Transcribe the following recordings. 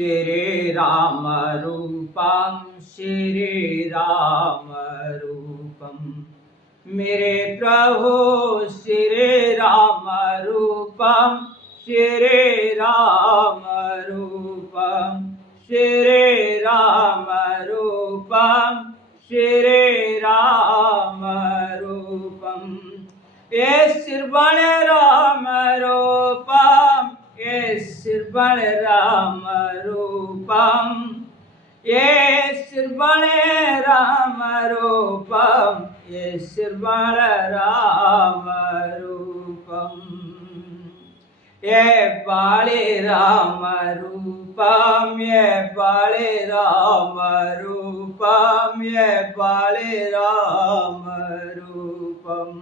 श्रीराम रूपम श्रीराम रूपम। मेरे प्रभु श्रीराम रूपम श्रीराम रूपम श्रीराम रूपम श्रीराम रूपम। ये श्रवण राम रूपम ये श्रवण राम रूपम ये श्रवण राम रूपम ये श्रवण राम रूपम। ये बाले राम रूपम ये बाले राम रूपम ये बाले राम रूपम।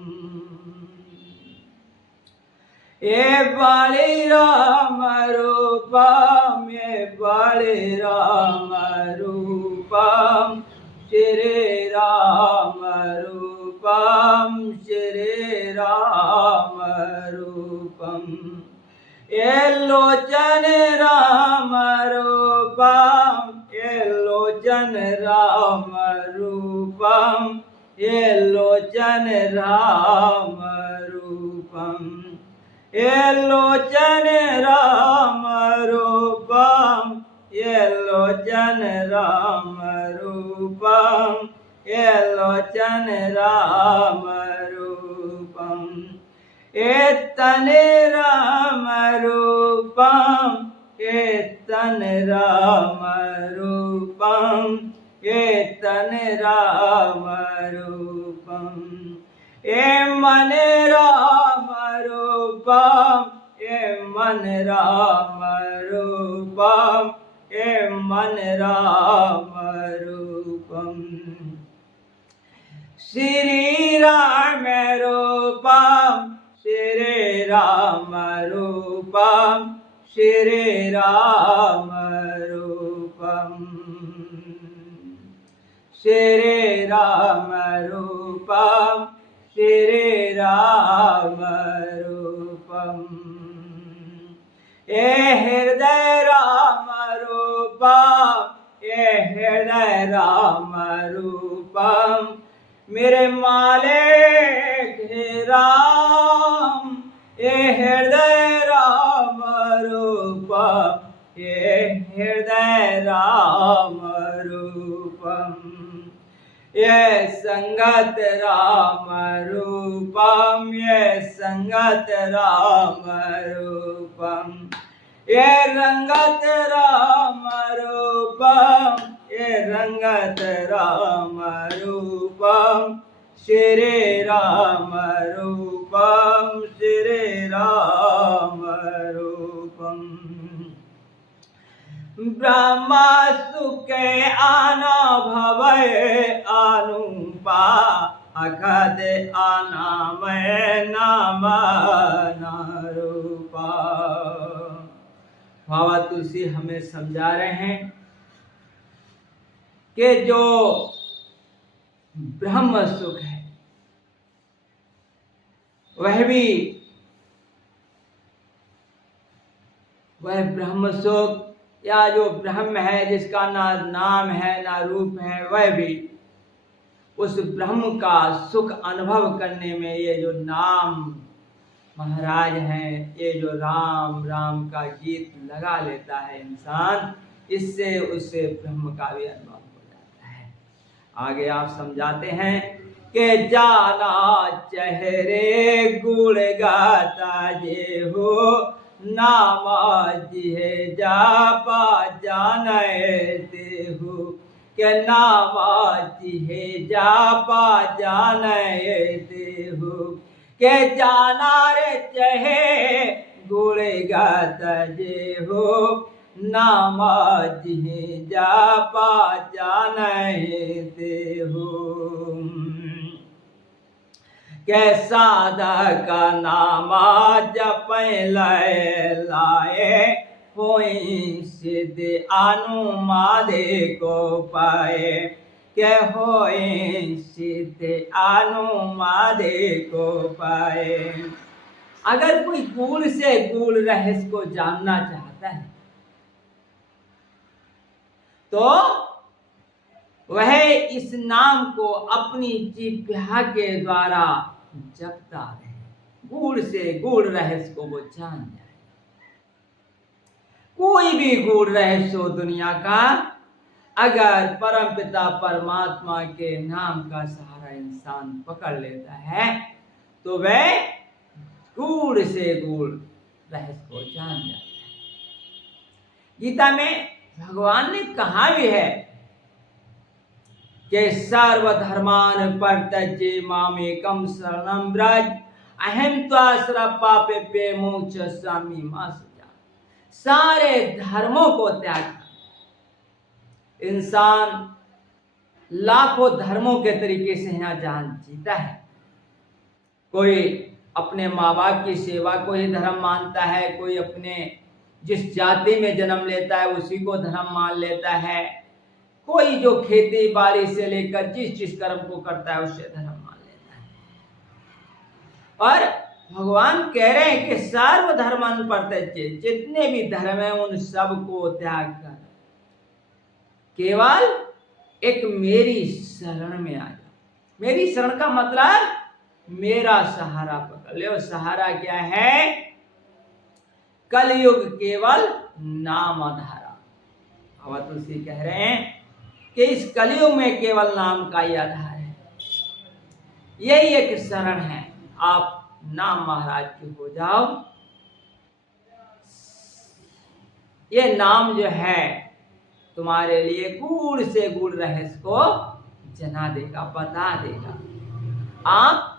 ये बाले राम रूपम ये बाले राम रूपम श्री राम रूपम श्री राम रूपम। ये लोचन राम रूपम ये लोचन राम रूपम ये लोचन राम रूपम। ये लोचन राम रूपम ये लोचन राम रूपम ये लोचन राम रूपम। ये तन राम रूपम ये तन राम रूपम ये तन राम रूपम। ये मन राम रूपम ये मन राम रूपम ये मन राम रूपम। श्री राम रूपम श्री राम रूपम श्री राम रूपम श्री राम रूपम श्री राम रूपम। ये हृदय राम रूपम ये हृदय राम रूपम मेरे मालिक हे राम। ये हृदय राम रूपम ये हृदय राम रूपम। ये संगत राम रूपम ये संगत राम रूपम। ये रंगत राम रूपम ये रंगत राम रूपम श्री राम रूपम श्री राम रूपम। ब्रह्मा सुखे आना भवय अनुपा अखद अनामय नाम रूपा। बाबा तुलसी हमें समझा रहे हैं कि जो ब्रह्म सुख है वह ब्रह्म सुख या जो ब्रह्म है जिसका ना नाम है ना रूप है वह भी उस ब्रह्म का सुख अनुभव करने में ये जो नाम महाराज हैं ये जो राम राम का गीत लगा लेता है इंसान इससे उसे ब्रह्म का भी अनुभव हो जाता है। आगे आप समझाते हैं कि जाना चेहरे गुण गाता जे हो नामा जिहे जापा जानते हो के नामा जिहे जापा जानते हो के जाना रे चहे गुण गाता जे हो नामा जिहे जापा जानते हो। के साधक का नामा जप लाए होई सिद्ध अनुमादे को पाए के होई सिद्ध अनुमादे को पाए। अगर कोई गूढ़ से गूढ़ रहस्य को जानना चाहता है तो वह इस नाम को अपनी जिह्वा के द्वारा जपता रहे, गूढ़ से गूढ़ रहस्य को वो जान जाए। कोई भी गूढ़ रहस्य हो दुनिया का, अगर परमपिता परमात्मा के नाम का सहारा इंसान पकड़ लेता है तो वह गूढ़ से गूढ़ रहस्य को जान जाता है। गीता में भगवान ने कहा भी है कि सर्वधर्मान परित्यज्य मामेकं शरणं व्रज अहं त्वा सर्वपापेभ्यो मोक्षयिष्यामि मा शुचः। सारे धर्मों को त्याग कर इंसान लाखों धर्मों के तरीके से यहाँ जान जीता है। कोई अपने माँ बाप की सेवा को ही धर्म मानता है, कोई अपने जिस जाति में जन्म लेता है उसी को धर्म मान लेता है, कोई जो खेती बाड़ी से लेकर जिस कर्म को करता है उससे धर्म मान लेता है। और भगवान कह रहे हैं कि सर्वधर्मान परित्यज्य, जितने भी धर्म है उन सब को त्याग कर केवल एक मेरी शरण में आ जाओ। मेरी शरण का मतलब मेरा सहारा पकड़ लो। सहारा क्या है? कलयुग केवल नाम आधारा। बाबा तुलसी कह रहे हैं कि इस कलयुग में केवल नाम का ही आधार है, यही एक शरण है। आप नाम महाराज की हो जाओ। ये नाम जो है तुम्हारे लिए गूढ़ से गूढ़ रहस्य को जना देगा, बता देगा। आप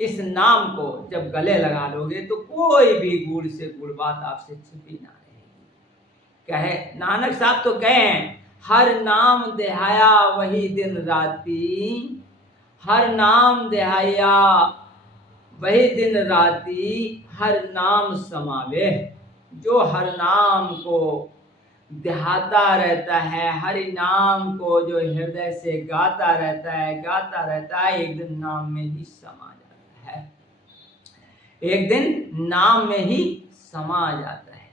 इस नाम को जब गले लगा लोगे तो कोई भी गूढ़ से गूढ़ बात आपसे छुपी ना रहेगी। कहे नानक साहब तो कहे, हर नाम देहाया वही दिन राती, हर नाम देहाया वही दिन राती, हर नाम समावे। जो हर नाम को देहाता रहता है, हरि नाम को जो हृदय से गाता रहता है, एक दिन नाम में ही समा जाता है, एक दिन नाम में ही समा जाता है।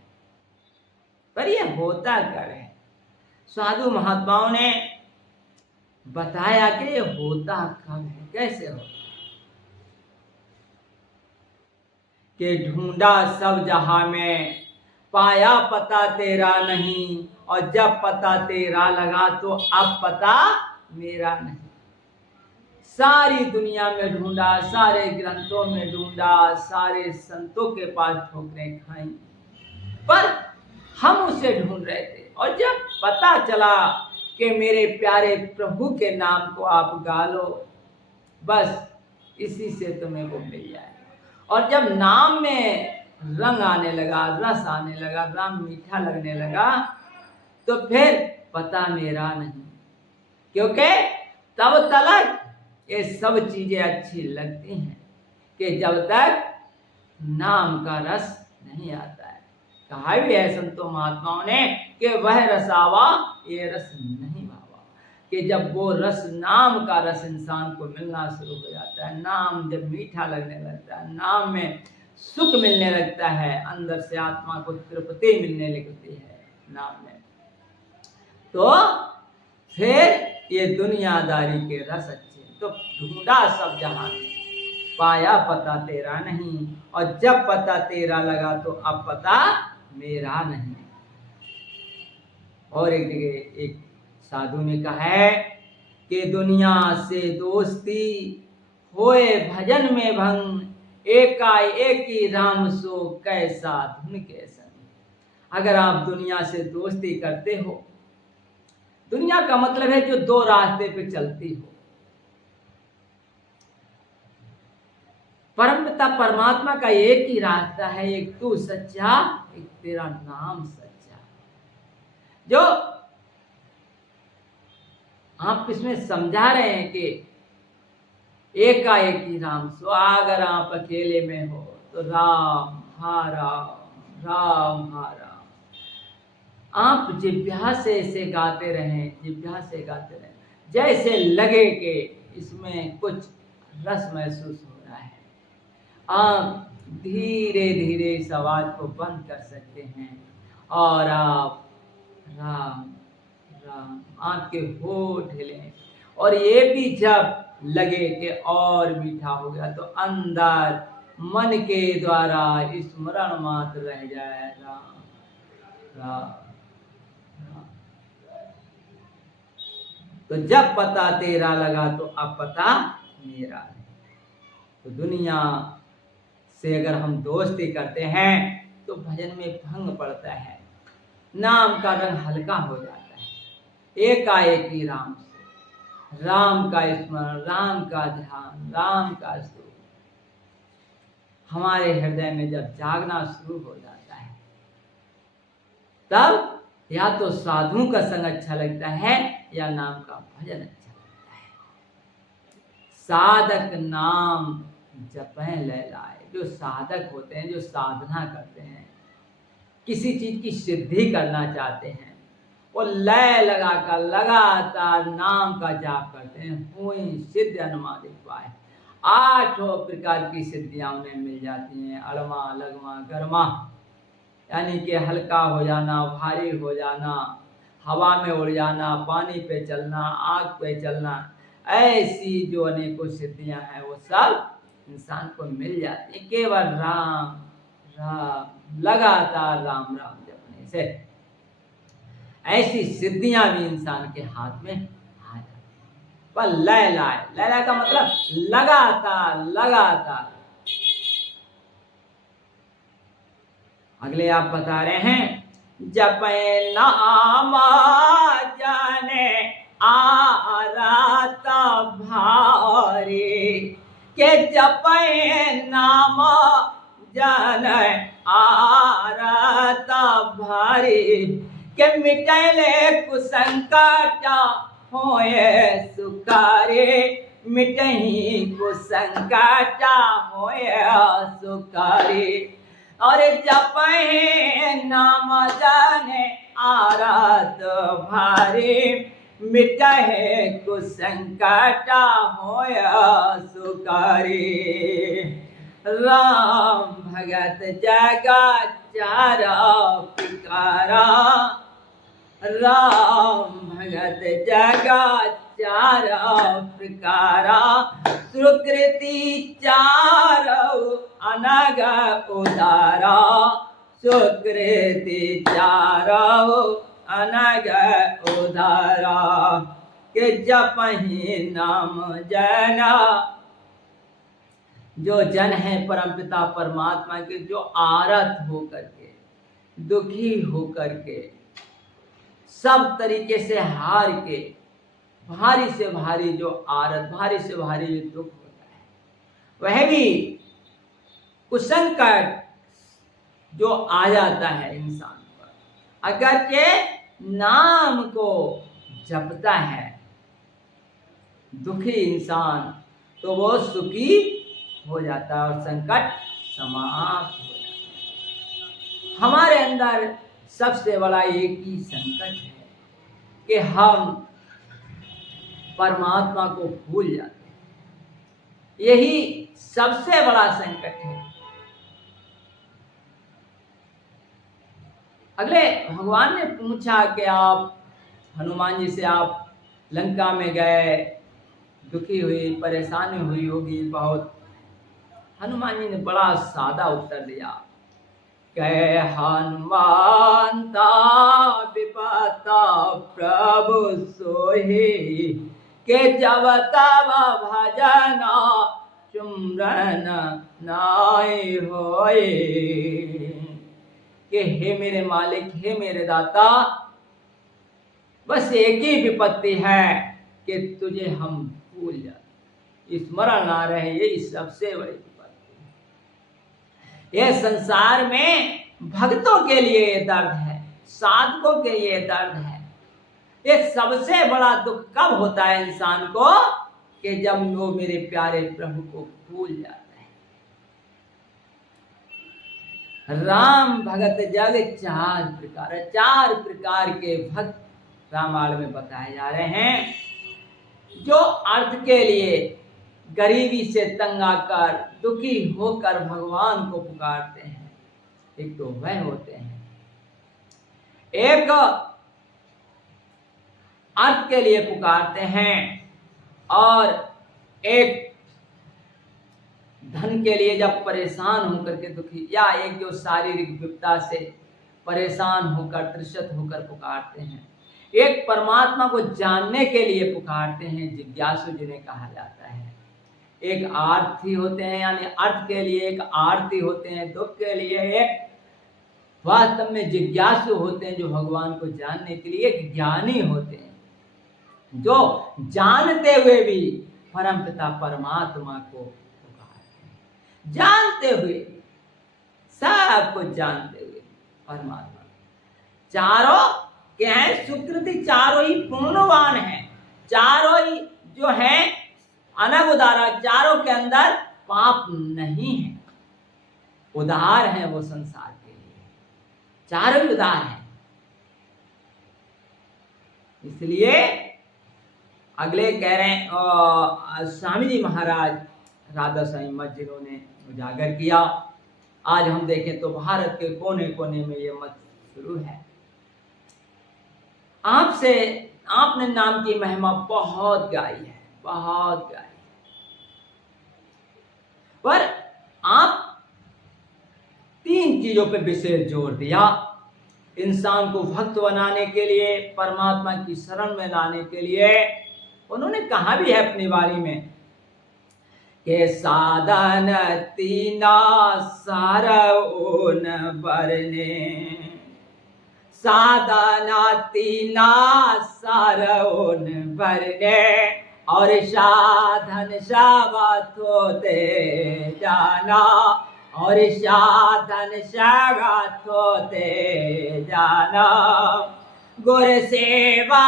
पर यह होता कब है? साधु महात्माओं ने बताया कि ये होता कब है, कैसे होता है। कि ढूंढा सब जहां में, पाया पता तेरा नहीं, और जब पता तेरा लगा तो अब पता मेरा नहीं। सारी दुनिया में ढूंढा, सारे ग्रंथों में ढूंढा, सारे संतों के पास ठोकरें खाई, पर हम उसे ढूंढ रहे थे। और जब पता चला कि मेरे प्यारे प्रभु के नाम को आप गा लो, बस इसी से तुम्हें वो मिल जाए। और जब नाम में रंग आने लगा, रस आने लगा, राम मीठा लगने लगा, तो फिर पता मेरा नहीं। क्योंकि तब तक ये सब चीजें अच्छी लगती हैं कि जब तक नाम का रस नहीं आता है। कहा भी है संतों महात्माओं ने कि वह रसावा ये रस नहीं भावा। कि जब वो रस, नाम का रस इंसान को मिलना शुरू हो जाता है, नाम जब मीठा लगने लगता है, नाम में सुख मिलने लगता है, अंदर से आत्मा को तृप्ति मिलने लगती है नाम में, तो फिर ये दुनियादारी के रस अच्छे। तो ढूंढा सब जहां, पाया पता तेरा नहीं, और जब पता तेरा लगा तो अब पता मेरा नहीं। और एक जगह एक साधु ने कहा है कि दुनिया से दोस्ती होए भजन में भंग, एकाएक ही राम सो कैसा धुन के संग। अगर आप दुनिया से दोस्ती करते हो, दुनिया का मतलब है जो दो रास्ते पे चलती हो, परमपिता परमात्मा का एक ही रास्ता है, एक तू सच्चा, एक तेरा नाम सच्चा। जो आप इसमें समझा रहे हैं कि एकाएक ही राम सो, अगर आप अकेले में हो तो राम हा राम, राम हा राम। आप जिह्वा से इसे गाते रहें, जिह्वा से गाते रहें, जैसे लगे कि इसमें कुछ रस महसूस हो रहा है। आप धीरे धीरे इस आवाज को बंद कर सकते हैं और आप राम राम, आपके होठ हिले और ये भी जब लगे कि और मीठा हो गया तो अंदर मन के द्वारा स्मरण मात्र रह जाए राम राम राम। तो जब पता तेरा लगा तो अब पता मेरा है। तो दुनिया से अगर हम दोस्ती करते हैं तो भजन में भंग पड़ता है, नाम का रंग हल्का हो जाता है। एकाएकी राम से, राम का स्मरण, राम का ध्यान, राम का स्वरूप हमारे हृदय में जब जागना शुरू हो जाता है तब या तो साधुओं का संग अच्छा लगता है या नाम का भजन अच्छा लगता है। साधक नाम जपें लैलाए, जो साधक होते हैं, जो साधना करते हैं, किसी चीज की सिद्धि करना चाहते हैं, वो लय लगाकर लगातार नाम का जाप करते हैं, हुई सिद्ध अनुमानित पाए। 8 प्रकार की सिद्धियां उन्हें मिल जाती हैं, अड़मा लगमा गरमा, यानी कि हल्का हो जाना, भारी हो जाना, हवा में उड़ जाना, पानी पे चलना, आग पे चलना, ऐसी जो अनेकों सिद्धियां हैं वो सब इंसान को मिल जाती है केवल राम राम, लगातार राम राम जपने से। ऐसी सिद्धियां भी इंसान के हाथ में आ जाती है। पर लय लाए, लय लाए का मतलब लगातार लगातार। अगले आप बता रहे हैं, जपे नाम जाने आरत भारी, के जपे नाम जाने आरत भारी, के मिटले कुसंकट होए सुखारे, मिटही कुसंकट होए सुखारे। और जपे नाम जाने आरत भारी, मिटहे कुसंकट होय सुखारी। राम भगत जगा चारा पिकारा, राम भगत जगा चारा प्रकारा, सुकृति चारो अनग उदारा, सुकृति चारो अनग उदारा, के जपहि नाम जना। जो जन है परमपिता परमात्मा के, जो आरत होकर के, दुखी होकर के, सब तरीके से हार के, भारी से भारी जो आरत, भारी से भारी जो दुख होता है, वह भी कुसंकट जो आ जाता है इंसान पर, अगर के नाम को जपता है दुखी इंसान, तो वो सुखी हो जाता है और संकट समाप्त हो जाता है। हमारे अंदर सबसे बड़ा एक ही संकट है कि हम परमात्मा को भूल जाते हैं, यही सबसे बड़ा संकट है। अगले भगवान ने पूछा कि आप हनुमान जी से, आप लंका में गए, दुखी हुई, परेशानी हुई होगी बहुत। हनुमान जी ने बड़ा सादा उत्तर दिया, कहे हनुमानता विपता प्रभु सोही, के जब तब भजन सुमरन नाई होए। कि हे मेरे मालिक, हे मेरे दाता, बस एक ही विपत्ति है कि तुझे हम भूल जाते, स्मरण ना रहे, ये सबसे बड़ी विपत्ति है। यह संसार में भक्तों के लिए ये दर्द है, साधकों के लिए दर्द है। ये सबसे बड़ा दुख कब होता है इंसान को, कि जब वो मेरे प्यारे प्रभु को भूल जाता है। राम भगत जग चार प्रकार के भक्त रामायण में बताए जा रहे हैं, जो अर्थ के लिए गरीबी से तंग आकर, दुखी होकर भगवान को पुकारते हैं। एक तो वह होते हैं, एक अर्थ के लिए पुकारते हैं, और एक धन के लिए जब परेशान होकर के दुखी, या एक जो शारीरिक विपदा से परेशान होकर तृषित होकर पुकारते हैं, एक परमात्मा को जानने के लिए पुकारते हैं, जिज्ञासु जिन्हें कहा जाता है। एक आर्थी होते हैं, यानी अर्थ के लिए एक आरती होते हैं, दुख के लिए एक वास्तव में जिज्ञासु होते हैं, जो भगवान को जानने के लिए एक ज्ञानी होते हैं, जो जानते हुए भी परमपिता परमात्मा को पुकारते हैं, जानते हुए, सब कुछ जानते हुए परमात्मा। चारों क्या है? सुकृति चारों ही पूर्णवान है, चारों ही जो है अनग उदारा, चारों के अंदर पाप नहीं है, उदार है वो संसार के लिए, चारों ही उदार है। इसलिए अगले कह रहे हैं स्वामी जी महाराज राधा साईं मत जिन्होंने उजागर किया, आज हम देखें तो भारत के कोने कोने में ये मत शुरू है। आपने नाम की महिमा बहुत गाई है, बहुत गाई है, पर आप 3 चीजों पे विशेष जोर दिया। इंसान को भक्त बनाने के लिए, परमात्मा की शरण में लाने के लिए। उन्होंने कहा भी है अपनी वाणी में के साधन तीना सारओन बरने, साधना तीना सारओन बरने, और साधन सावत होते जाना, और साधन सावत होते जाना। गुर सेवा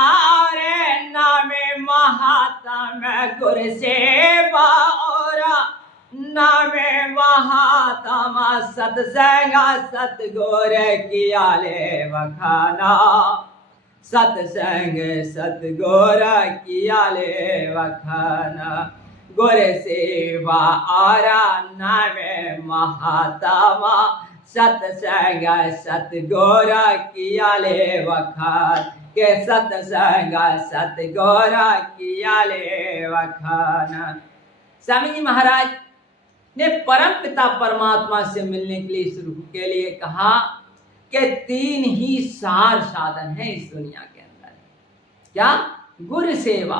रे नामे महात्मा, गुर सेवा और नामे महात्मा, सत्संग सतगुर किया ले वखाना, सत्संग सतगुर किया ले वखाना। गुर सेवा और नामे महात्मा, सत्संग सतगुर किया ले वखान, के सत्संग सतगुर किया ले वखान। स्वामी जी महाराज ने परम पिता परमात्मा से मिलने के लिए शुरू के लिए कहा कि 3 ही सार साधन हैं इस दुनिया के अंदर। क्या? गुरु सेवा,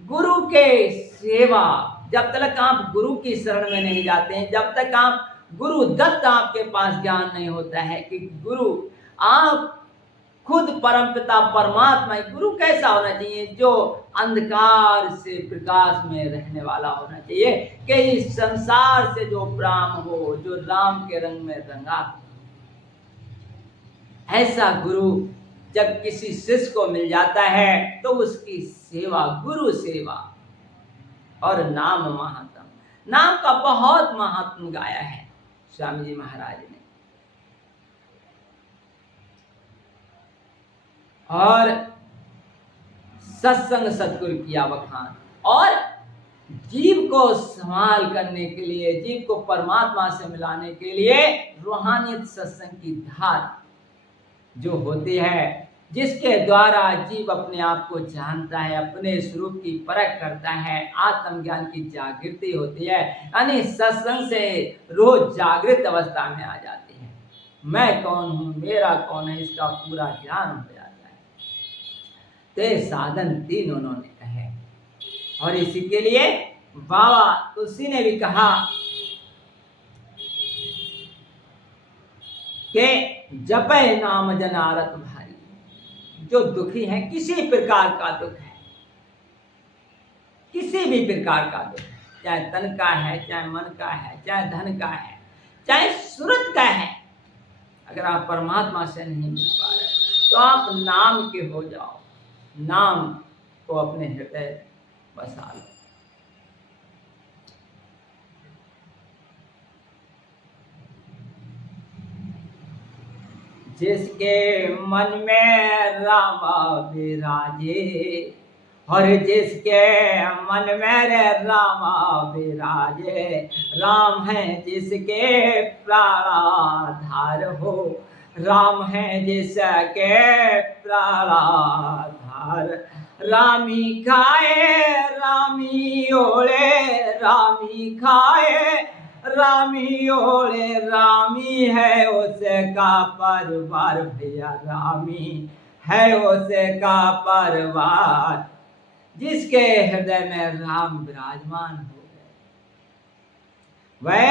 गुरु के सेवा। जब तक आप गुरु की शरण में नहीं जाते हैं, जब तक आप गुरु दत्त आपके पास ज्ञान नहीं होता है कि गुरु आप खुद परमपिता परमात्मा। गुरु कैसा होना चाहिए? जो अंधकार से प्रकाश में रहने वाला होना चाहिए, कि इस संसार से जो ब्राह्म हो, जो राम के रंग में रंगा हो। ऐसा गुरु जब किसी शिष्य को मिल जाता है तो उसकी सेवा, गुरु सेवा। और नाम महात्म, नाम का बहुत महात्म गाया है स्वामी जी महाराज ने। और सत्संग सतगुरु किया बखान, और जीव को संभाल करने के लिए, जीव को परमात्मा से मिलाने के लिए रूहानियत सत्संग की धार जो होती है, जिसके द्वारा जीव अपने आप को जानता है, अपने स्वरूप की परख करता है, आत्मज्ञान की जागृति होती है। यानी सत्संग से रोज जागृत अवस्था में आ जाती है। मैं कौन हूँ, मेरा कौन है, इसका पूरा ज्ञान हो जाता है। ते साधन 3 उन्होंने कहे, और इसी के लिए बाबा तुलसी ने भी कहा कि जपे नाम जनारत भारी। जो दुखी है, किसी प्रकार का दुख है, किसी भी प्रकार का दुख है, चाहे तन का है, चाहे मन का है, चाहे धन का है, चाहे सूरत का है, अगर आप परमात्मा से नहीं मिल पा रहे तो आप नाम के हो जाओ, नाम को अपने हृदय बसा लो। जिसके मन में रामा विराजे, और जिसके मन में रामा विराजे, राम है जिसके प्राणाधार हो, राम है जिसके प्राणाधार, रामी खाए रामी ओढ़े, रामी खाए रामी ओढ़े, रामी है उसका परिवार भैया, रामी है उसका परिवार। जिसके हृदय में राम विराजमान हो गए, वह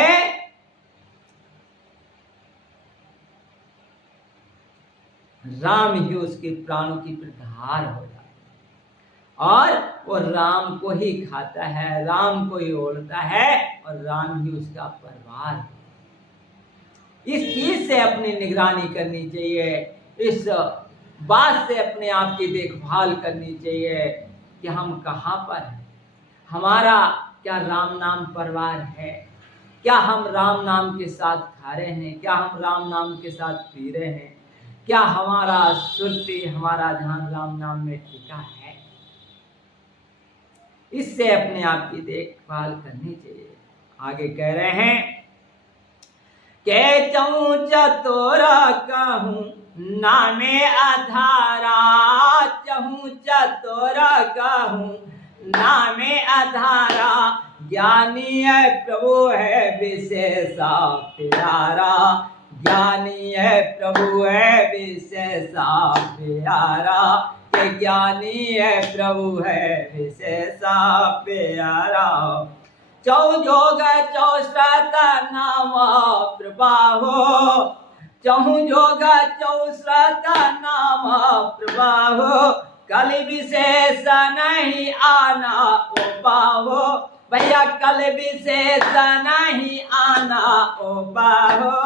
राम ही उसके प्राणों की प्रधार हो जाता है और वो राम को ही खाता है, राम को ही ओढ़ता है और राम ही उसका परिवार है। इस चीज से अपनी निगरानी करनी चाहिए, इस बात से अपने आप की देखभाल करनी चाहिए कि हम कहाँ पर हैं, हमारा क्या राम नाम परिवार है, क्या हम राम नाम के साथ खा रहे हैं, क्या हम राम नाम के साथ पी रहे हैं, क्या हमारा सुरती हमारा ध्यान राम नाम में टिका है। इससे अपने आप की देखभाल करनी चाहिए। आगे कह रहे हैं के चऊं चतोरा कहूं नामे आधारा, चहूं चतोरा कहूं नामे आधारा, ज्ञानी है प्रभु है विशेषा प्यारा, ज्ञानी है प्रभु है विशेषा प्यारा, के ज्ञानी है प्रभु है विशेषा प्यारा। चौ जोग चौसत नाम प्रभाहो, चहु जोग चौसत नाम प्रभाहो, कल विशेष नहीं आना ओ बाहो, भैया कल विशेष नहीं आना ओ बाहो।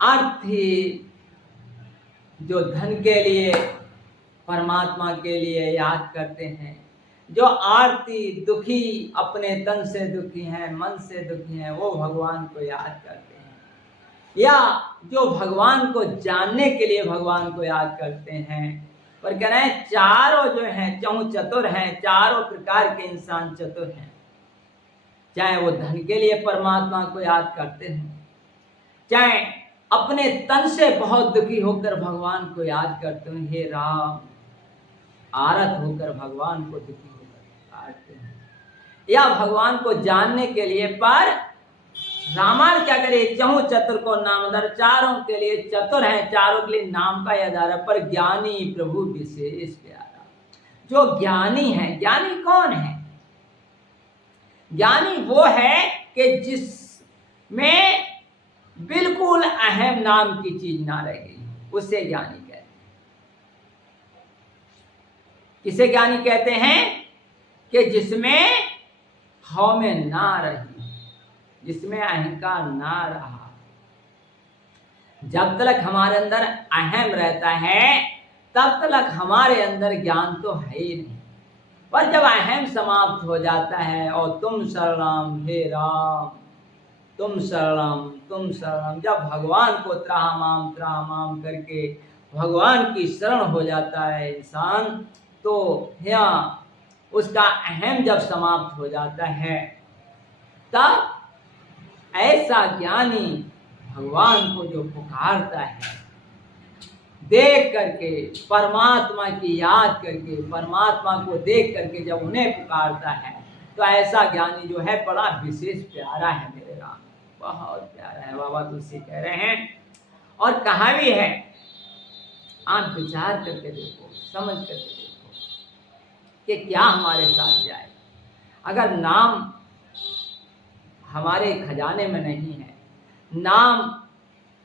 अर्थी जो धन के लिए परमात्मा के लिए याद करते हैं, जो आरती दुखी अपने तन से दुखी हैं, मन से दुखी हैं, वो भगवान को याद करते हैं, या जो भगवान को जानने के लिए भगवान को याद करते हैं। पर कह रहे हैं चारों जो हैं चहुं चतुर हैं, चारों प्रकार के इंसान चतुर हैं। चाहे वो धन के लिए परमात्मा को याद करते हैं, चाहे अपने तन से बहुत दुखी होकर भगवान को याद करते हैं, हे राम, आरत होकर भगवान को दुखी काटते हैं, या भगवान को जानने के लिए। पर रामायण क्या करे, चहु चतुर को नामधर, चारों के लिए चतुर हैं, चारों के लिए नाम का आधार है, पर ज्ञानी प्रभु विशेष प्यारा। जो ज्ञानी है, ज्ञानी कौन है? ज्ञानी वो है कि जिसमें बिल्कुल अहम नाम की चीज ना रह गई, उसे ज्ञानी कहते हैं। किसे ज्ञानी कहते हैं? कि जिसमें हव में ना रही, जिसमें अहंकार ना रहा। जब तक हमारे अंदर अहम रहता है तब तक हमारे अंदर ज्ञान तो है ही नहीं, पर जब अहम समाप्त हो जाता है और तुम शरणम हे राम, तुम शरणम तुम शरणम, जब भगवान को त्रामाम त्रामाम करके भगवान की शरण हो जाता है इंसान, तो यहाँ उसका अहम जब समाप्त हो जाता है, तब ऐसा ज्ञानी भगवान को जो पुकारता है, देख करके परमात्मा की याद करके, परमात्मा को देख करके जब उन्हें पुकारता है, तो ऐसा ज्ञानी जो है बड़ा विशेष प्यारा है मेरे राम, बहुत प्यारा है। बाबा तुलसी कह रहे हैं, और कहा भी है, आप विचार करके देखो, समझ करके देखो कि क्या हमारे साथ जाए। अगर नाम हमारे खजाने में नहीं है, नाम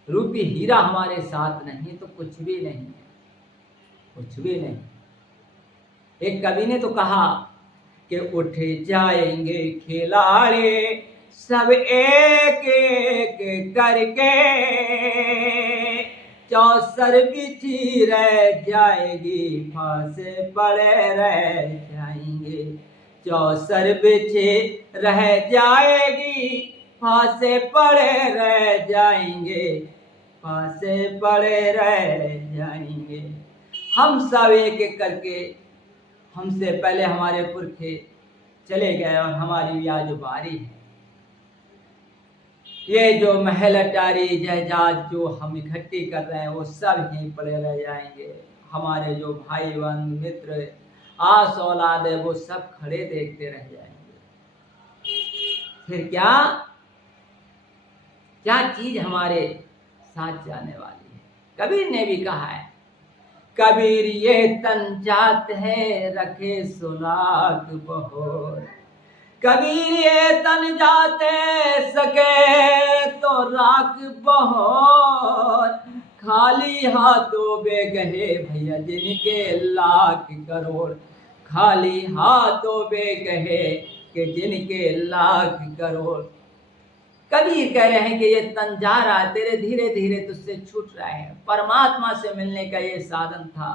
रूपी हीरा हमारे साथ नहीं, तो कुछ भी नहीं है, कुछ भी नहीं। एक कवि ने तो कहा कि उठ जाएंगे खिलाड़े सब एक एक करके, चौसर बिछी रह जाएगी फांसे पड़े रह जाएंगे, चौसर बिछी रह जाएगी फांसे पड़े रह जाएंगे, फांसे पड़े रह जाएंगे। हम सब एक एक करके, हमसे पहले हमारे पुरखे चले गए और हमारी आज बारी है। ये जो महल अटारी जायदाद जो हम इकट्ठी कर रहे हैं, वो सब यहीं पड़े रह जाएंगे, हमारे जो भाई बंधु मित्र आस औलाद है वो सब खड़े देखते रह जाएंगे। फिर क्या क्या चीज हमारे साथ जाने वाली है। कबीर ने भी कहा है, कबीर ये तन जात है रखे सुराग बहोर, कबीर ये तन जाते सके तो राख बहोर, खाली हाथों बे गहे भैया जिनके लाख करोड़, खाली हाथों बे गहे कि जिनके लाख करोड़। कबीर कह रहे हैं कि ये तन जा रहा है, तेरे धीरे धीरे तुझसे छूट रहा है। परमात्मा से मिलने का ये साधन था,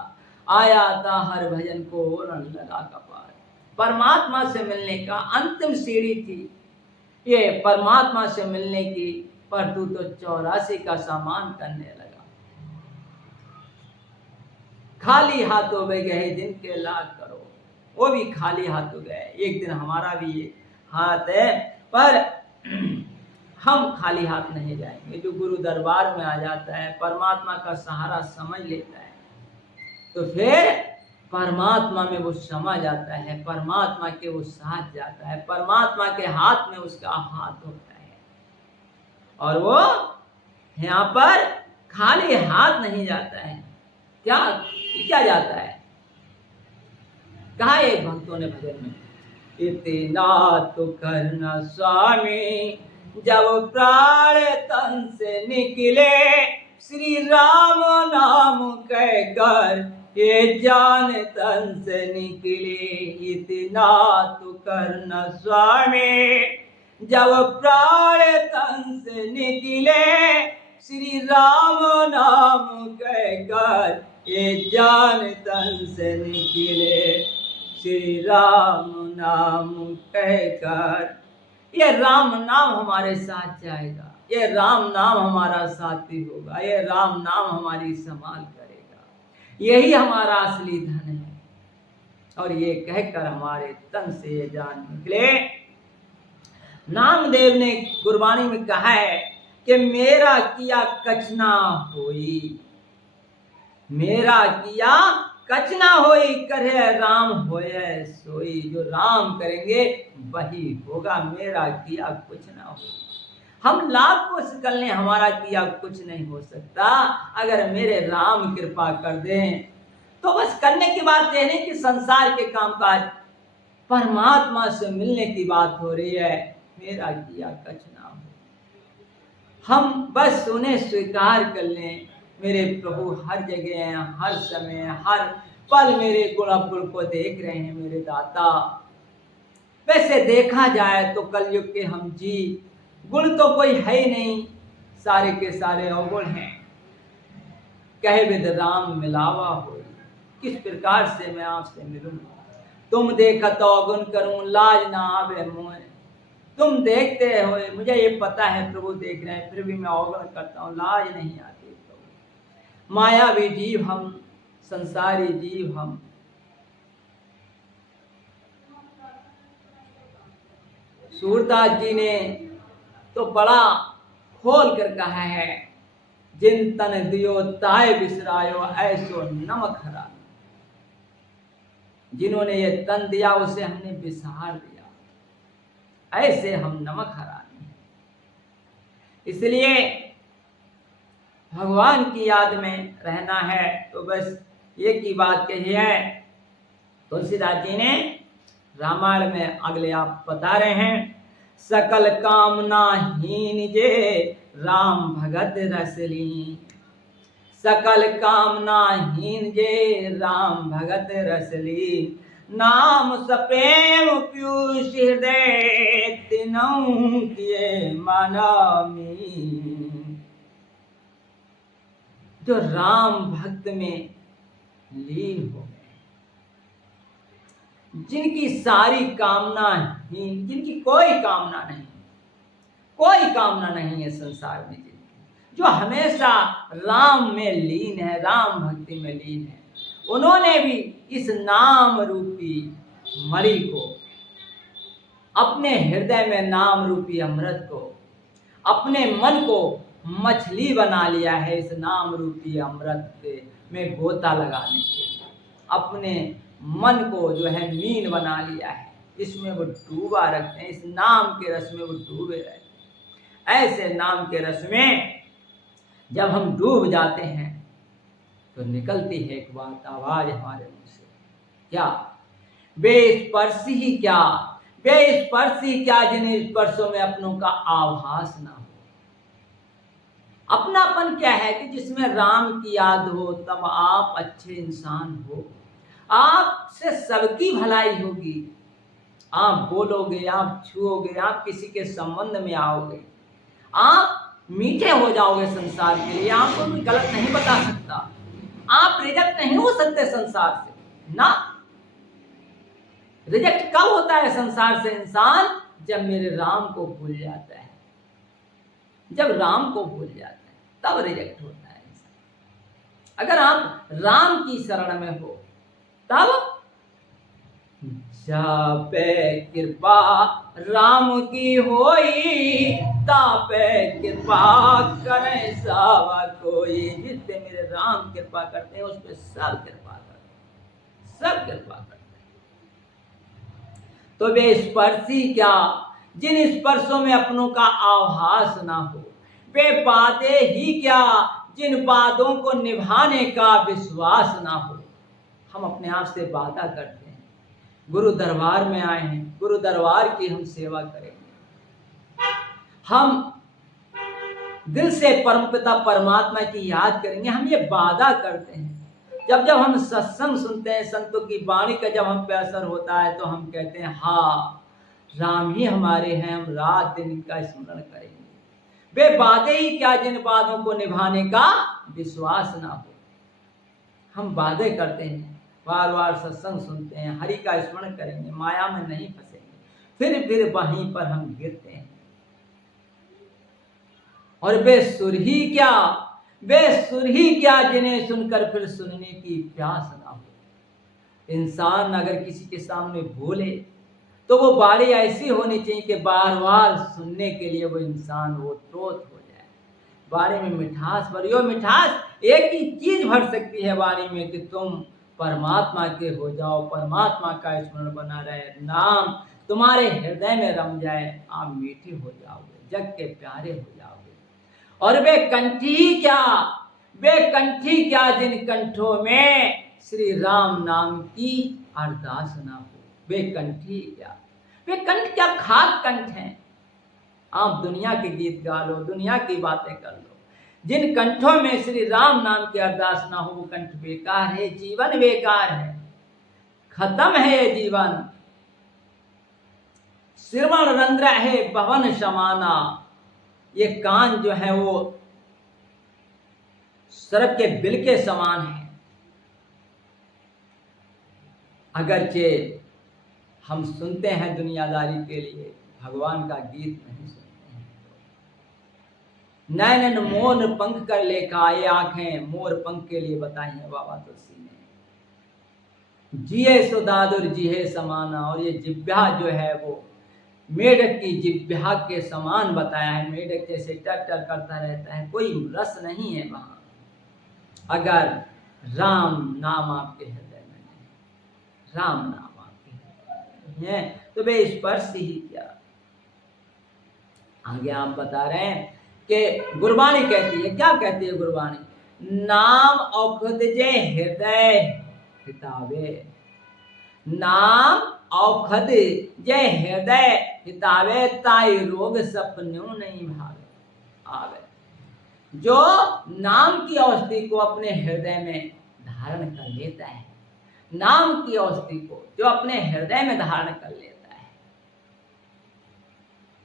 आया था हर भजन को रण लगा कपार। परमात्मा से मिलने का अंतिम सीढ़ी थी ये परमात्मा से मिलने की, पर तू तो 84 का सामान करने लगा। खाली हाथों में गए जिनके लाख करोड़, वो भी खाली हाथों गए। एक दिन हमारा भी ये हाथ है, पर हम खाली हाथ नहीं जाएंगे। जो गुरु दरबार में आ जाता है, परमात्मा का सहारा समझ लेता है, तो फिर परमात्मा में वो समा जाता है, परमात्मा के वो साथ जाता है, परमात्मा के हाथ में उसका हाथ होता है, और वो यहाँ पर खाली हाथ नहीं जाता है। क्या जाता है? कहा एक भक्तों ने भजन में, इतना तो करना स्वामी जब प्राण तन से निकले, श्री राम नाम कहकर ये जान तन से निकले। इतना तो करना स्वामी जब प्राण तन से निकले, श्री राम नाम कहकर ये जान तन से निकले, श्री राम नाम कहकर। ये राम नाम हमारे साथ जाएगा, ये राम नाम हमारा साथी होगा, ये राम नाम हमारी संभाल करेगा, यही हमारा असली धन है। और ये कहकर हमारे तन से ये जान निकले। नामदेव ने गुरबाणी में कहा है कि मेरा किया कछ ना होई, मेरा किया कछ ना होई, करे राम होए सोई। जो राम करेंगे वही होगा, मेरा किया कुछ ना हो। हम लाख कोशिश कर लें, हमारा किया कुछ नहीं हो सकता। अगर मेरे राम कृपा कर दें तो बस करने की बात यह नहीं कि संसार के कामकाज, परमात्मा से मिलने की बात हो रही है। मेरा किया कछ ना हो, हम बस उन्हें स्वीकार कर लें। मेरे प्रभु हर जगह हैं, हर समय, हर पल मेरे गुण को देख रहे हैं मेरे दाता। वैसे देखा जाए तो कलयुग के हम जी, गुण तो कोई है ही नहीं, सारे के सारे अवगुण हैं। कहे विद राम मिलावा हो, किस प्रकार से मैं आपसे मिलूं। तुम देखत अवगुण करूं, लाज ना आवे मुँह। तुम देखते हो, मुझे ये पता है प्रभु देख रहे हैं, फिर भी मैं अवगुण करता हूँ, लाज नहीं आती। प्रभु मायावी जीव हम, संसारी जीव हम। सूरदास जी ने तो बड़ा खोल कर कहा है, जिन तन दियो ताय बिसरायो ऐसो नमक हरा। जिन्होंने ये तन दिया उसे हमने बिसार दिया, ऐसे हम नमक हराने। इसलिए भगवान की याद में रहना है तो बस एक ही बात कही है। तुलसीदास जी ने रामायण में अगले आप बता रहे हैं, सकल कामना हीन जे राम भगत रसली। सकल कामना हीन जे राम भगत रसली। नाम सप्रेम पीयूष हृदय तिनऊ किए मानामी। जो राम भक्त में लीन हो गए, जिनकी सारी कामना ही, जिनकी कोई कामना नहीं, कोई कामना नहीं है संसार में, जो हमेशा राम में लीन है, राम भक्ति में लीन है, उन्होंने भी इस नाम रूपी मणि को, अपने हृदय में नाम रूपी अमृत को, अपने मन को मछली बना लिया है। इस नाम रूपी अमृत के में गोता लगाने के लिए अपने मन को जो है मीन बना लिया है, इसमें वो डूबा रखते हैं, इस नाम के रस में वो डूबे रहते हैं। ऐसे नाम के रस में जब हम डूब जाते हैं तो निकलती है एक बात, आवाज हमारे मुंह से, क्या? बेस्पर्शी ही क्या, बेस्पर्शी क्या जिन स्पर्शों में अपनों का आभास ना हो। अपनापन क्या है कि जिसमें राम की याद हो, तब आप अच्छे इंसान हो, आपसे सबकी भलाई होगी। आप बोलोगे, आप छुओगे, आप किसी के संबंध में आओगे, आप मीठे हो जाओगे संसार के लिए, आपको कोई गलत नहीं बता सकता, आप रिजेक्ट नहीं हो सकते संसार से ना। रिजेक्ट कब होता है संसार से इंसान? जब मेरे राम को भूल जाता है, जब राम को भूल जाता है तब रिजेक्ट होता है इंसान। अगर आप राम की शरण में हो तब जापे कृपा राम की होई, तापे कृपा करे सब कोई। जिस पे मेरे राम कृपा करते हैं उस पे सब कृपा करते हैं, सब कृपा करते हैं। तो वे स्पर्शी क्या जिन स्पर्शों में अपनों का आभास ना हो, वे बातें ही क्या जिन बातों को निभाने का विश्वास ना हो। हम अपने आप से वादा करते हैं, गुरु दरबार में आए हैं, गुरु दरबार की हम सेवा करेंगे, हम दिल से परमपिता परमात्मा की याद करेंगे। हम ये वादा करते हैं। जब जब हम सत्संग सुनते हैं, संतों की वाणी का जब हम पे असर होता है तो हम कहते हैं हाँ, राम ही हमारे हैं, हम रात दिन इनका स्मरण करेंगे। वे बातें ही क्या जिन बातों को निभाने का विश्वास ना हो। हम वादे करते हैं, बार बार सत्संग सुनते हैं, हरि का स्मरण करेंगे, माया में नहीं फंसेंगे, फिर वहीं पर हम गिरते हैं। और बेसुर ही क्या, बेसुर ही क्या जिन्हें सुनकर फिर सुनने की प्यास ना हो। इंसान अगर किसी के सामने बोले तो वो बाणी ऐसी होनी चाहिए कि बार बार सुनने के लिए वो इंसान वो तोत हो जाए। वाणी में मिठास भरी हो। मिठास एक ही चीज भर सकती है वाणी में कि तुम परमात्मा के हो जाओ, परमात्मा का स्मरण बना रहे, नाम तुम्हारे हृदय में रम जाए, आप मीठे हो जाओगे, जग के प्यारे हो जाओगे। और वे कंठी क्या, वे कंठी क्या जिन कंठों में श्री राम नाम की अरदास ना हो। वे कंठी क्या, वे कंठ क्या खाक कंठ हैं। आप दुनिया के गीत गा लो, दुनिया की बातें कर लो, जिन कंठों में श्री राम नाम की अरदास ना हो वो कंठ बेकार है, जीवन बेकार है, खत्म है ये जीवन। श्रवण रंध्र है पवन समाना, ये कान जो है वो सरक के बिल के समान है। अगरचे हम सुनते हैं दुनियादारी के लिए, भगवान का गीत नहीं सुनते हैं। नैनन मोर पंख कर लेखा, ये आंखें मोर पंख के लिए बताई हैं बाबा तुलसी ने। जिये सो दादुर जिहे समाना, और ये जिब्या जो है वो मेढक की जिब्या के समान बताया है। मेढक जैसे टर टर करता रहता है, कोई रस नहीं है वहां, अगर राम नाम आपके हृदय में नहीं, राम नाम आपके हृदय में है तो वे स्पर्श ही क्या। आगे आप बता रहे हैं कि गुरबाणी कहती है, क्या कहती है गुरबाणी? नाम औखद जे हृदय हितावे, नाम औखद जे हृदय हितावे, ताई रोग सपनों नहीं भावे आवे। जो नाम की औषधि को अपने हृदय में धारण कर लेता है, नाम की औषधि को जो अपने हृदय में धारण कर लेता है,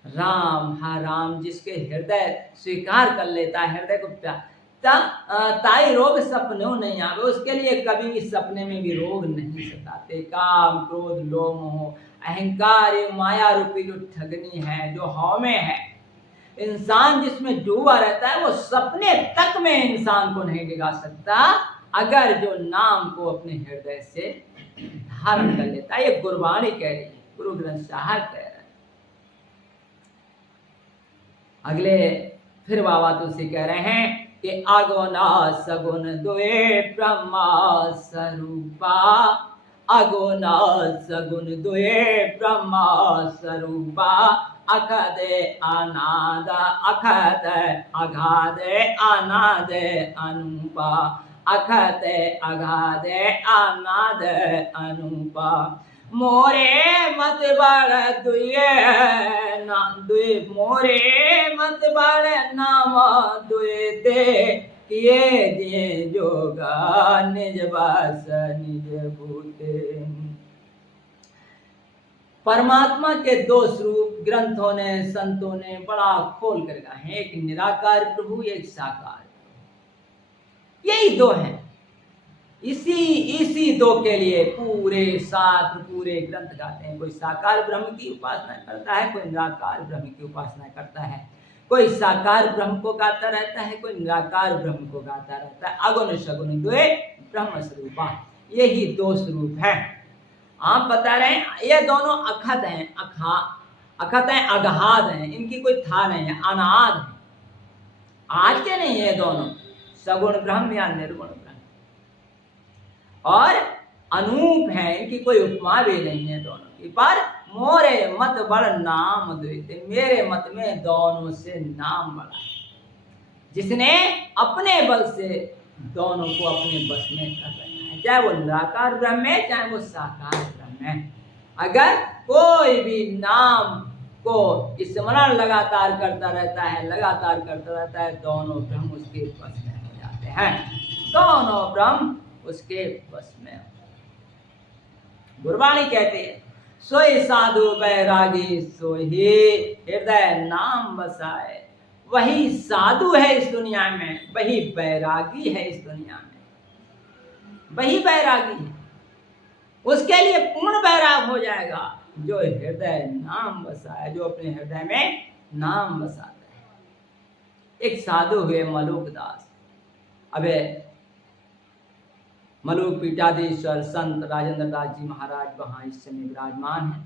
राम हा राम जिसके हृदय स्वीकार कर लेता है, हृदय को ताई रोग सपनों नहीं आवे, उसके लिए कभी भी सपने में भी रोग नहीं सताते। काम क्रोध लोभ मोह अहंकार ये माया रूपी जो ठगनी है, जो हौमे है, इंसान जिसमें डूबा रहता है वो सपने तक में इंसान को नहीं डिगा सकता, अगर जो नाम को अपने हृदय से धारण कर लेता है। ये गुरबाणी कह रही है, गुरु ग्रंथ साहब कह रहे हैं। अगले फिर बाबा तुलसी कह रहे हैं कि अगुना सगुन दुए ब्रह्मा स्वरूपा, अगुना सगुन दुए ब्रह्मा स्वरूपा, अखद अनाद अखद अगाध अनाद अनुपा, अखद अगाध अनाद अनुपा। मोरे मत बड़ दुए ना दुए, मोरे मत बड़ नाम दुए ते, किए दिए जोगा निज बास निज भूते। परमात्मा के दो स्वरूप ग्रंथों ने संतों ने बड़ा खोल कर कहा है, एक निराकार प्रभु, एक साकार, यही दो हैं। इसी दो के लिए पूरे शास्त्र पूरे ग्रंथ गाते हैं। कोई साकार ब्रह्म की उपासना करता है, कोई निराकार ब्रह्म की उपासना करता है, कोई साकार ब्रह्म को गाता रहता है, कोई निराकार ब्रह्म को गाता रहता है। अगुण सगुण द्वे ब्रह्म स्वरूपा, यही दो स्वरूप हैं। आप बता रहे हैं ये दोनों अखत हैं, अखत हैं, अगाध हैं, इनकी कोई था नहीं है, अनाद है, आज के नहीं है दोनों, सगुण ब्रह्म या निर्गुण ब्रह्म, और अनूप है, इनकी कोई उपमा भी नहीं है दोनों की। पर मोरे मत बड़ नाम द्वित, मेरे मत में दोनों से नाम बड़ा है। जिसने अपने बल से दोनों को अपने बस में कर रखा है, चाहे वो निराकार ब्रह्म है चाहे वो साकार ब्रह्म है। अगर कोई भी नाम को स्मरण लगातार करता रहता है, लगातार करता रहता है, दोनों ब्रह्म उसके बस में हो जाते हैं, दोनों ब्रह्म उसके बस में। गुरबाणी कहते हैं, सोई साधु बैरागी सोही हृदय नाम बसाए। वही साधु है इस दुनिया में, वही बैरागी है इस दुनिया में, वही बैरागी है, उसके लिए पूर्ण बैराग हो जाएगा जो हृदय नाम बसाए, जो अपने हृदय में नाम बसाता है। एक साधु हुए मलुक दास। अबे मलुक पीठाधीश्वर संत राजेंद्र दास जी महाराज वहां इस समय विराजमान है।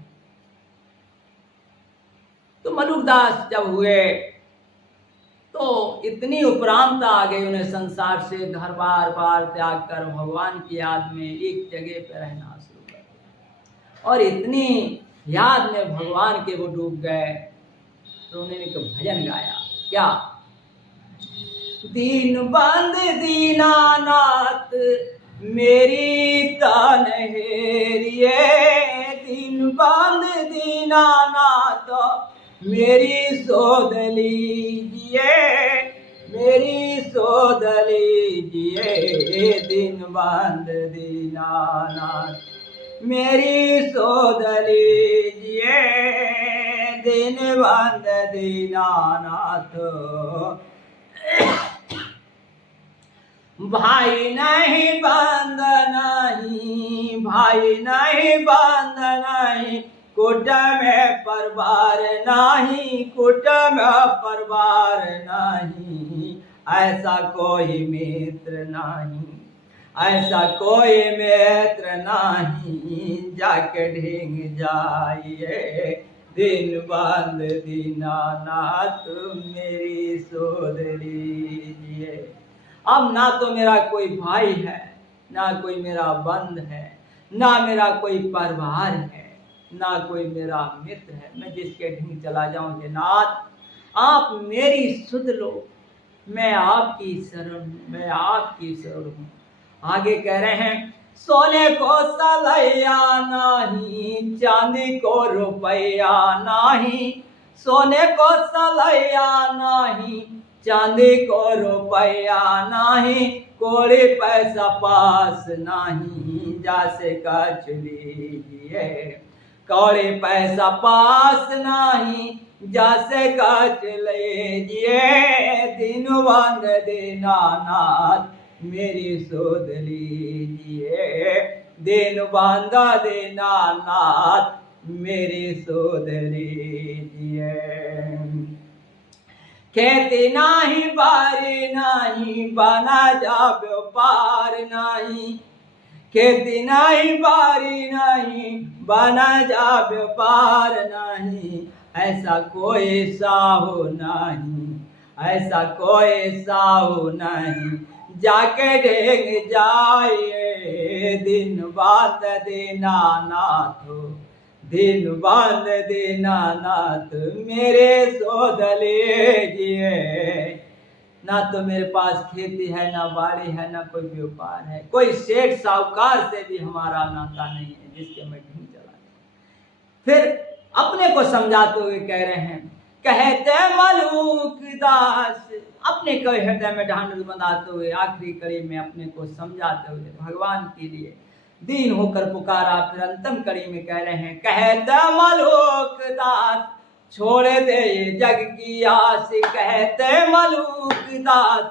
तो मलुक दास जब हुए तो इतनी उपरांत आ गई उन्हें संसार से, घर बार बार त्याग कर भगवान की याद में एक जगह पर रहना शुरू कर दिया, और इतनी याद में भगवान के वो डूब गए। तो उन्होंने एक भजन गाया, क्या? दीन बंद दीनानाथ मेरी तान हेरिए, दीन बंद दीनानाथ मेरी सोध लीजिए, मेरी सोध लीजिए, दीन बंद दीनानाथ मेरी सोध लीजिए, दीन बंद दीनानाथ। भाई नहीं बंद नहीं, भाई नहीं बंद नहीं, कुट में परिवार नहीं, कुट में परिवार नहीं, ऐसा कोई मित्र नहीं, ऐसा कोई मित्र नहीं, जाके ढींग जाइए, दिन बंद दीनानाथ मेरी सोध लीजिए। अब ना तो मेरा कोई भाई है, ना कोई मेरा बंध है, ना मेरा कोई परिवार है, ना कोई मेरा मित्र है, मैं जिसके ढींग चला जाऊं, नाथ आप मेरी सुध लो, मैं आपकी शरण हूं, मैं आपकी शरण हूं। आगे कह रहे हैं, सोने को सलैया नहीं, चांदी को रुपया नहीं, सोने को सलैया नहीं, चांदी को रुपया नहीं, कोड़ी पैसा पास नहीं, जासे कछ लीजिए, कौड़ी पैसा पास नहीं, जासे कछ लीजिए, दिन बंद दीनानाथ मेरी सोध लीजिए, दिन बंद दीनानाथ मेरी सोध लीजिए। खेती नाही बारी नाही, बना जा व्यापार नहीं, खेती नहीं बारी नहीं, बना जा व्यापार नहीं, ऐसा कोई साहू नहीं, ऐसा कोई साहू नहीं जाके ढेंग जाए, दिन बांध देना नाथ, दिन बांध देना नाथ मेरे सोदले जिए। ना तो मेरे पास खेती है, ना बाड़ी है, ना कोई व्यापार है, कोई सेठ साहूकार से भी हमारा नाता नहीं है जिसके मैं ढूंढ चला। फिर अपने को समझाते हुए कह रहे हैं, कहते मलूक दास, अपने को हृदय में ढांढस बनाते हुए आखिरी कड़ी में अपने को समझाते हुए भगवान के लिए दीन होकर पुकारा। फिर अंतिम कड़ी में कह रहे हैं, कहते मलूक दास छोड़ दे ये जग की आस, कहते मलूक दास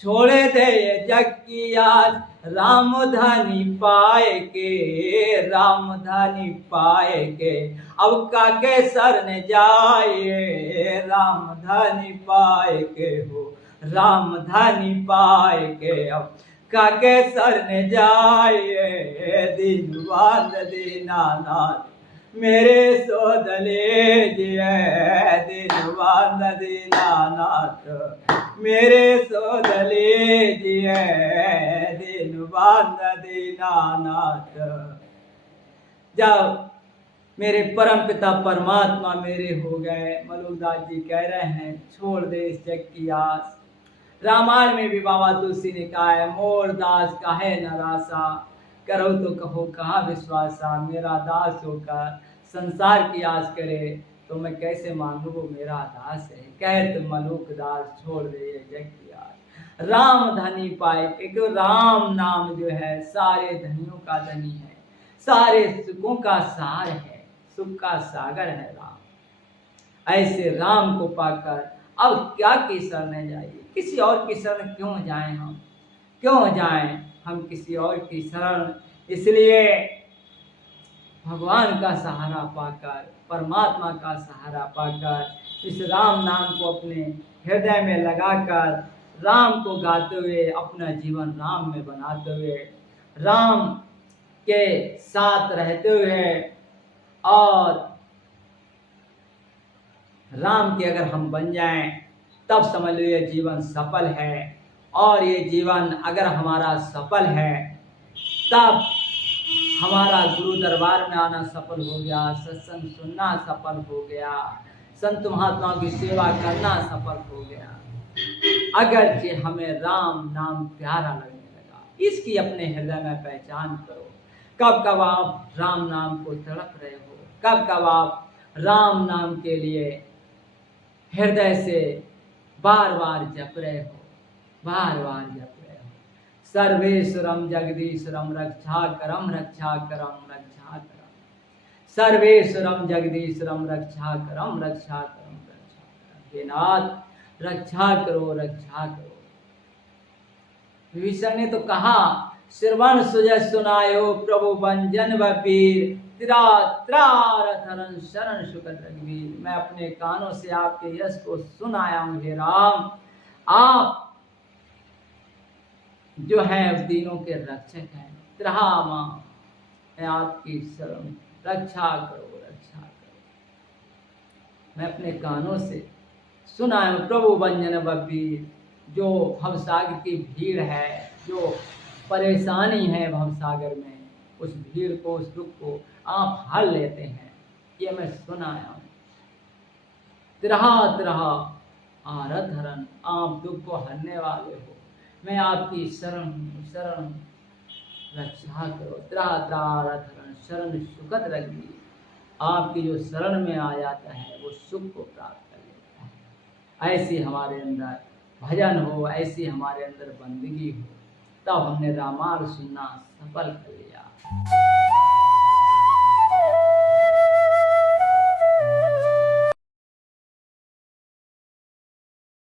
छोड़ दे ये जग की आस, राम धनी पाए के, राम धनी पाए के अब काके शरण जाए, राम धनी पाए के हो, राम धनी पाए के अब काके शरण जाए, दिन बांध देना नाथ मेरे सोदले जिए, दिन बांध देना नाथ मेरे सोदले जिए, दिन बांध देना नाथ। जब मेरे परम पिता परमात्मा मेरे हो गए, मलूकदास जी कह रहे हैं छोड़ दे इस जग की आस। रामायण में भी बाबा तुलसी ने कहा है, मोर दास काहे नरासा, करो तो कहो कहाँ विश्वासा, मेरा दास होकर संसार की आस करे तो मैं कैसे मानूं वो मेरा दास है। कहत मलूक दास छोड़ दे ये जग की आस, राम धनी पाए, क्योंकि राम नाम जो है सारे धनियों का धनी है, सारे सुखों का सार है, सुख का सागर है राम। ऐसे राम को पाकर अब क्या की शरण जाइए, किसी और की शरण क्यों जाएं, हम क्यों जाएं हम किसी और की शरण। इसलिए भगवान का सहारा पाकर, परमात्मा का सहारा पाकर इस राम नाम को अपने हृदय में लगाकर राम को गाते हुए अपना जीवन राम में बनाते हुए, राम के साथ रहते हुए और राम के अगर हम बन जाएं तब समझ लो ये जीवन सफल है। और ये जीवन अगर हमारा सफल है तब हमारा गुरु दरबार में आना सफल हो गया, सत्संग सुनना सफल हो गया, संत महात्माओं की सेवा करना सफल हो गया। अगर हमें राम नाम प्यारा लगने लगा, इसकी अपने हृदय में पहचान करो। कब कब आप राम नाम को तड़प रहे हो, कब कब आप राम नाम के लिए हृदय से बार बार जप रहे हो, बार बार जप रहे हो। सर्वेश्वरम जगदीश्वरम रक्षा करम, रक्षा करम, रक्षा करम। सर्वेश्वरम जगदीश्वरम रक्षा करम, रक्षा करम, रक्षा करम। हे नाथ रक्षा करो, रक्षा करो। विभीषण ने तो कहा, श्रवण सुजस सुनायो प्रभु बंजन वीर, शरण सुखद रघुवीर। मैं अपने कानों से आपके यश को सुनाया हूं हे राम। आप जो है दीनों के रक्षक हैं, त्राहा मां मैं आपकी शरण, रक्षा करो, रक्षा करो। मैं अपने कानों से सुनाया हूं प्रभु बंजन वीर। जो भवसागर की भीड़ है, जो परेशानी है भवसागर में, उस भीड़ को, उस दुख को आप हल लेते हैं, ये मैं सुनाया हूं। त्राहा त्राहा आरत हरण, आप दुख को हरने वाले हो, मैं आपकी शरण हूं, शरण हूं, रक्षा करो। त्राहा त्राहा आरत हरण, शरण सुखद रघुवीर। आपकी जो शरण में आ जाता है वो सुख को प्राप्त कर लेता है। ऐसी हमारे अंदर भजन हो, ऐसी हमारे अंदर बंदगी हो, तब हमने रामायण सुनना सफल कर लिया।